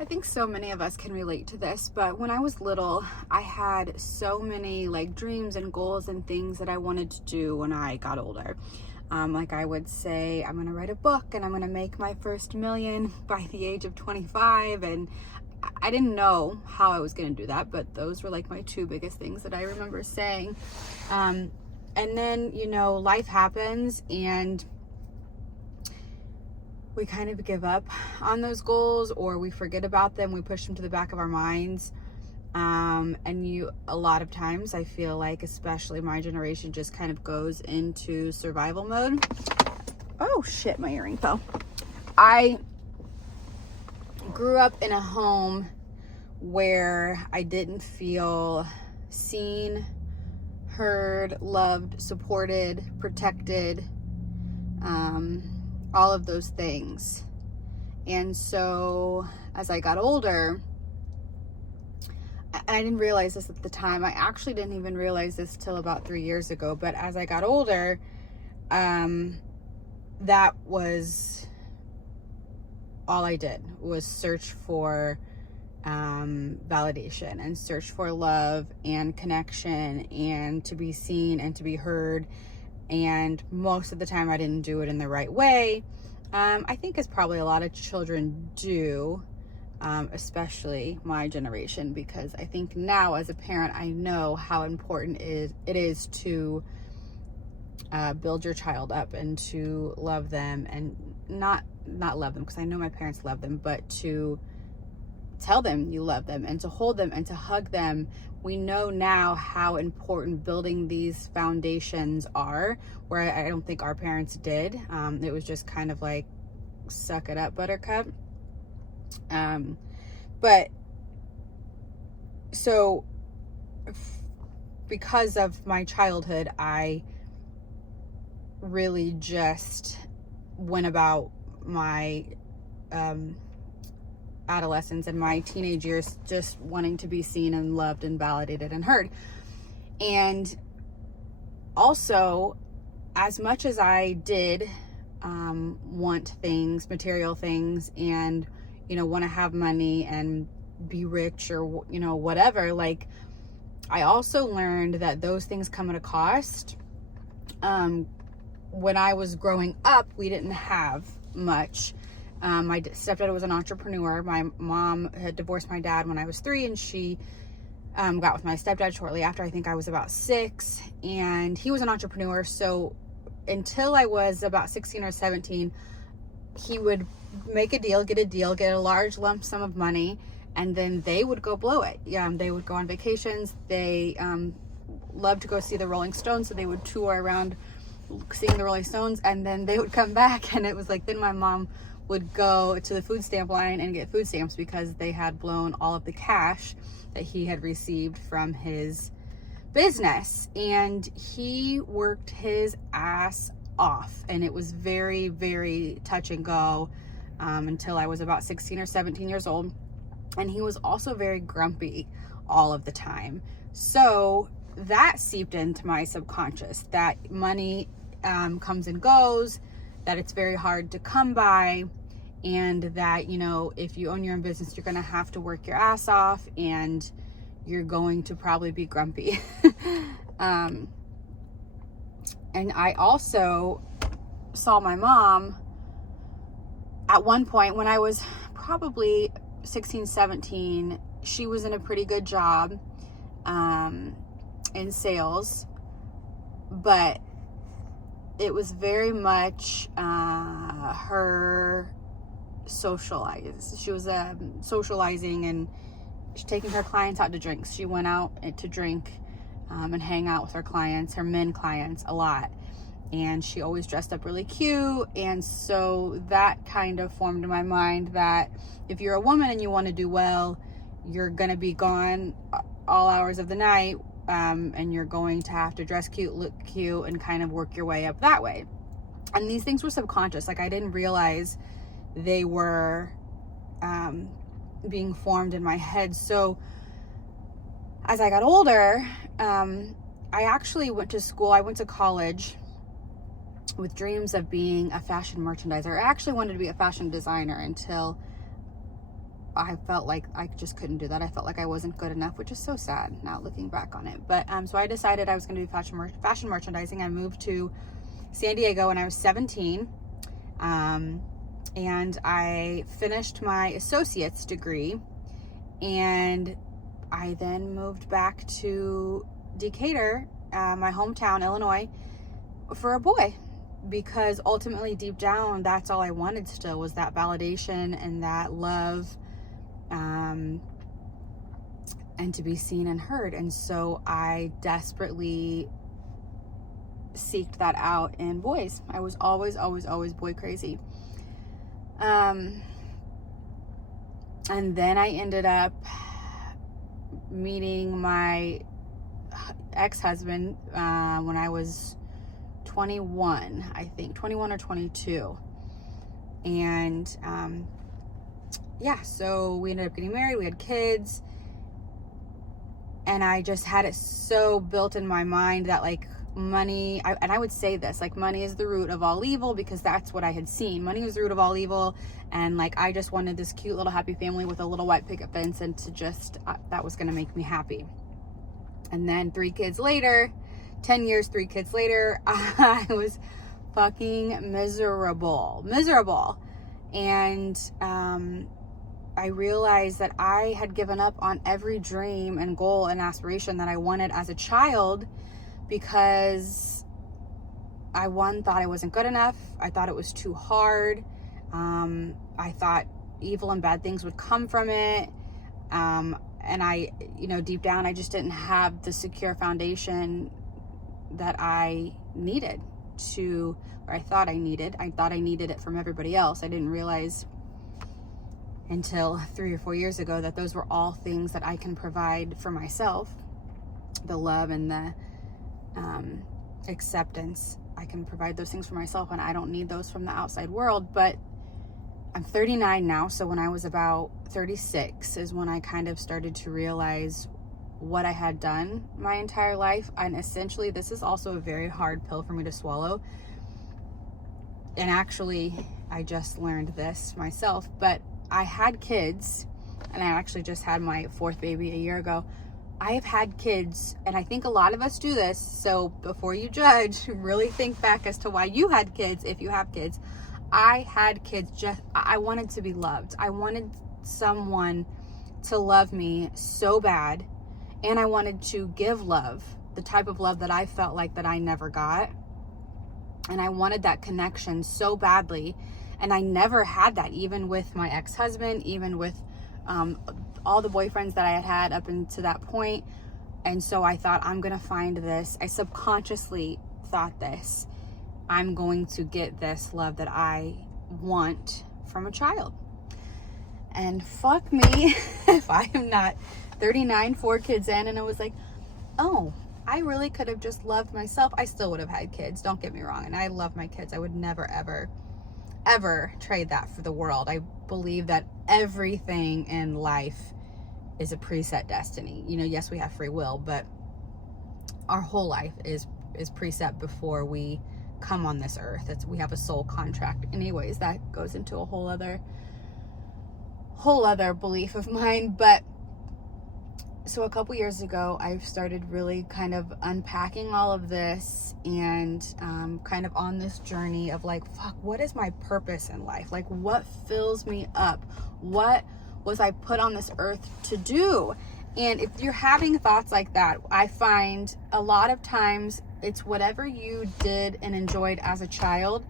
I think so many of us can relate to this, but when I was little, I had so many like dreams and goals and things that I wanted to do when I got older. Like I would say, I'm gonna write a book and I'm gonna make my first million by the age of 25. And I didn't know how I was gonna do that, but those were like my two biggest things that I remember saying. And then, life happens and we kind of give up on those goals, or we forget about them. We push them to the back of our minds. And a lot of times I feel like, especially my generation, just kind of goes into survival mode. Oh shit, my earring fell. I grew up in a home where I didn't feel seen, heard, loved, supported, protected, all of those things. And so as I got older, and I didn't realize this at the time, I actually didn't even realize this till about 3 years ago, but as I got older, that was all I did, was search for validation and search for love and connection and to be seen and to be heard. And most of the time I didn't do it in the right way. I think as probably a lot of children do, especially my generation, because I think now as a parent, I know how important it is to build your child up and to love them, and not love them, because I know my parents love them, but to tell them you love them and to hold them and to hug them. We know now how important building these foundations are, where I don't think our parents did. It was just kind of like, suck it up, buttercup. But so because of my childhood, I really just went about my adolescence and my teenage years just wanting to be seen and loved and validated and heard. And also, as much as I did want things, material things, and want to have money and be rich, or whatever, like, I also learned that those things come at a cost. When I was growing up, we didn't have much. My stepdad was an entrepreneur. My mom had divorced my dad when I was 3, and she got with my stepdad shortly after. I think I was about 6, and he was an entrepreneur. So until I was about 16 or 17, he would make a deal, get a large lump sum of money, and then they would go blow it. They would go on vacations. They loved to go see the Rolling Stones, so they would tour around seeing the Rolling Stones, and then they would come back, and it was like, then my mom would go to the food stamp line and get food stamps because they had blown all of the cash that he had received from his business. And he worked his ass off, and it was very, very touch and go until I was about 16 or 17 years old. And he was also very grumpy all of the time. So that seeped into my subconscious, that money comes and goes, that it's very hard to come by, and that, if you own your own business, you're going to have to work your ass off, and you're going to probably be grumpy. And I also saw my mom at one point when I was probably 16, 17. She was in a pretty good job in sales, but it was very much her socialize. She was socializing and taking her clients out to drinks. She went out to drink and hang out with her clients, her men clients, a lot. And she always dressed up really cute. And so that kind of formed in my mind that if you're a woman and you want to do well, you're going to be gone all hours of the night, and you're going to have to dress cute, look cute, and kind of work your way up that way. And these things were subconscious. Like, I didn't realize they were being formed in my head. So as I got older, I actually went to school. I went to college with dreams of being a fashion merchandiser. I actually wanted to be a fashion designer until I felt like I just couldn't do that. I felt like I wasn't good enough, which is so sad now looking back on it. But so I decided I was going to do fashion merchandising. I moved to San Diego when I was 17. And I finished my associate's degree, and I then moved back to Decatur, my hometown, Illinois, for a boy, because ultimately deep down, that's all I wanted still, was that validation and that love, and to be seen and heard. And so I desperately seeked that out in boys. I was always boy crazy. And then I ended up meeting my ex-husband when I was 21, I think 21 or 22. And yeah, so we ended up getting married, we had kids, and I just had it so built in my mind that like money, and I would say this, like, money is the root of all evil, because that's what I had seen. Money was the root of all evil, and like I just wanted this cute little happy family with a little white picket fence, and to just that was going to make me happy. And then 3 kids later, 10 years, 3 kids later, I was fucking miserable. And I realized that I had given up on every dream and goal and aspiration that I wanted as a child, because I thought I wasn't good enough. I thought it was too hard. I thought evil and bad things would come from it. And I, deep down, I just didn't have the secure foundation that I needed or I thought I needed. I thought I needed it from everybody else. I didn't realize until 3 or 4 years ago that those were all things that I can provide for myself. The love and the acceptance. I can provide those things for myself, and I don't need those from the outside world. But I'm 39 now, so when I was about 36 is when I kind of started to realize what I had done my entire life. And essentially, this is also a very hard pill for me to swallow. And actually, I just learned this myself, but I had kids, and I actually just had my 4th baby a year ago. I have had kids, and I think a lot of us do this, so before you judge, really think back as to why you had kids, if you have kids. I had kids I wanted to be loved. I wanted someone to love me so bad, and I wanted to give love, the type of love that I felt like that I never got. And I wanted that connection so badly, and I never had that, even with my ex-husband, even with all the boyfriends that I had had up until that point. And so I thought, I'm gonna find this. I subconsciously thought this. I'm going to get this love that I want from a child. And fuck me if I am not 39, 4 kids in, and I was like, oh, I really could have just loved myself. I still would have had kids, don't get me wrong, and I love my kids. I would never ever trade that for the world. I believe that everything in life is a preset destiny. Yes, we have free will, but our whole life is preset before we come on this earth. We have a soul contract. Anyways, that goes into a whole other belief of mine. But so a couple years ago, I've started really kind of unpacking all of this, and kind of on this journey of like, fuck, what is my purpose in life? Like, what fills me up? What was I put on this earth to do? And if you're having thoughts like that, I find a lot of times it's whatever you did and enjoyed as a child.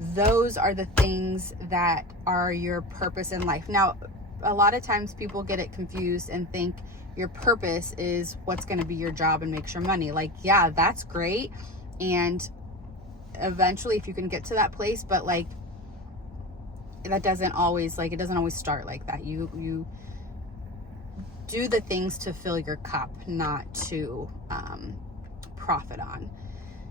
Those are the things that are your purpose in life. Now, a lot of times people get it confused and think your purpose is what's going to be your job and makes your money. Like, yeah, that's great. And eventually, if you can get to that place, but like, that doesn't always, like, it doesn't always start like that. You do the things to fill your cup, not to profit on.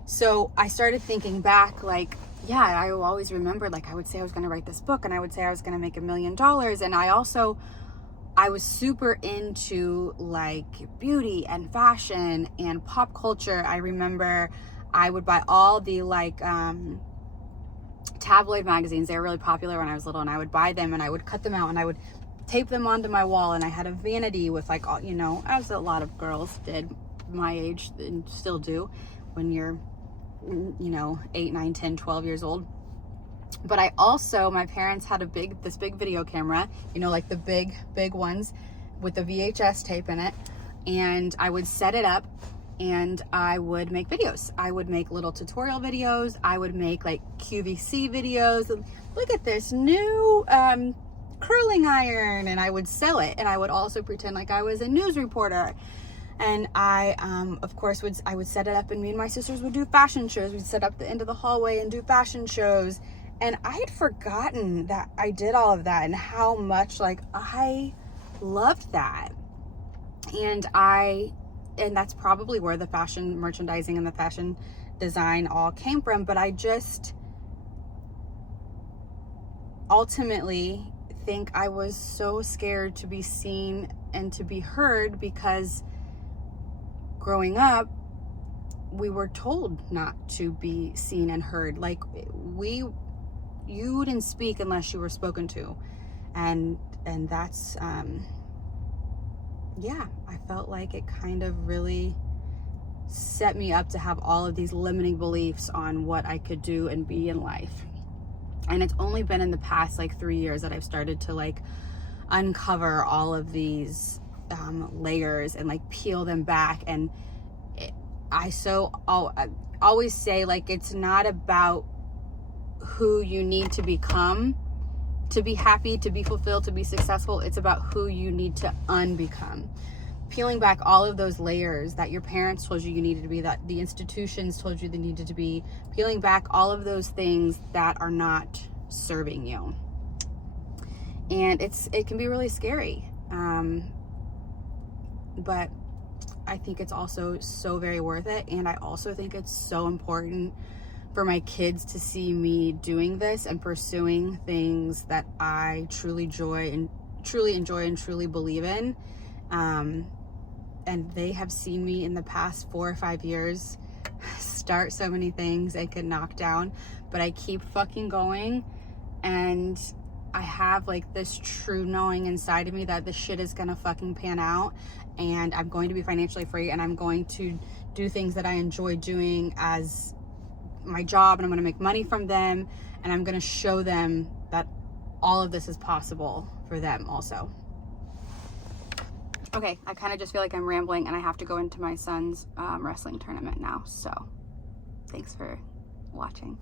So I started thinking back, like, yeah, I will always remember, like, I would say I was going to write this book, and I would say I was going to make $1 million. And I was super into like beauty and fashion and pop culture. I remember I would buy all the like tabloid magazines. They were really popular when I was little, and I would buy them and I would cut them out and I would tape them onto my wall, and I had a vanity with like all, you know, as a lot of girls did my age and still do when you're, you know, 8, 9, 10, 12 years old. But I also, my parents had this big video camera, you know, like the big ones with the VHS tape in it. And I would set it up and I would make videos. I would make little tutorial videos. I would make like QVC videos. Look at this new curling iron, and I would sell it. And I would also pretend like I was a news reporter. And I, of course, I would set it up, and me and my sisters would do fashion shows. We'd set up the end of the hallway and do fashion shows. And I had forgotten that I did all of that and how much like I loved that. And that's probably where the fashion merchandising and the fashion design all came from. But I just ultimately think I was so scared to be seen and to be heard, because growing up, we were told not to be seen and heard. Like you didn't speak unless you were spoken to. And that's, yeah, I felt like it kind of really set me up to have all of these limiting beliefs on what I could do and be in life. And it's only been in the past like 3 years that I've started to like uncover all of these layers and like peel them back. And I always say, like, it's not about who you need to become to be happy, to be fulfilled, to be successful. It's about who you need to unbecome. Peeling back all of those layers that your parents told you needed to be, that the institutions told you they needed to be, peeling back all of those things that are not serving you. And it can be really scary. But I think it's also so very worth it. And I also think it's so important for my kids to see me doing this and pursuing things that I truly enjoy and truly believe in. And they have seen me in the past 4 or 5 years start so many things and get knocked down, but I keep fucking going. And I have like this true knowing inside of me that this shit is gonna fucking pan out, and I'm going to be financially free, and I'm going to do things that I enjoy doing as my job, and I'm going to make money from them, and I'm going to show them that all of this is possible for them also. Okay, I kind of just feel like I'm rambling, and I have to go into my son's wrestling tournament now, so thanks for watching.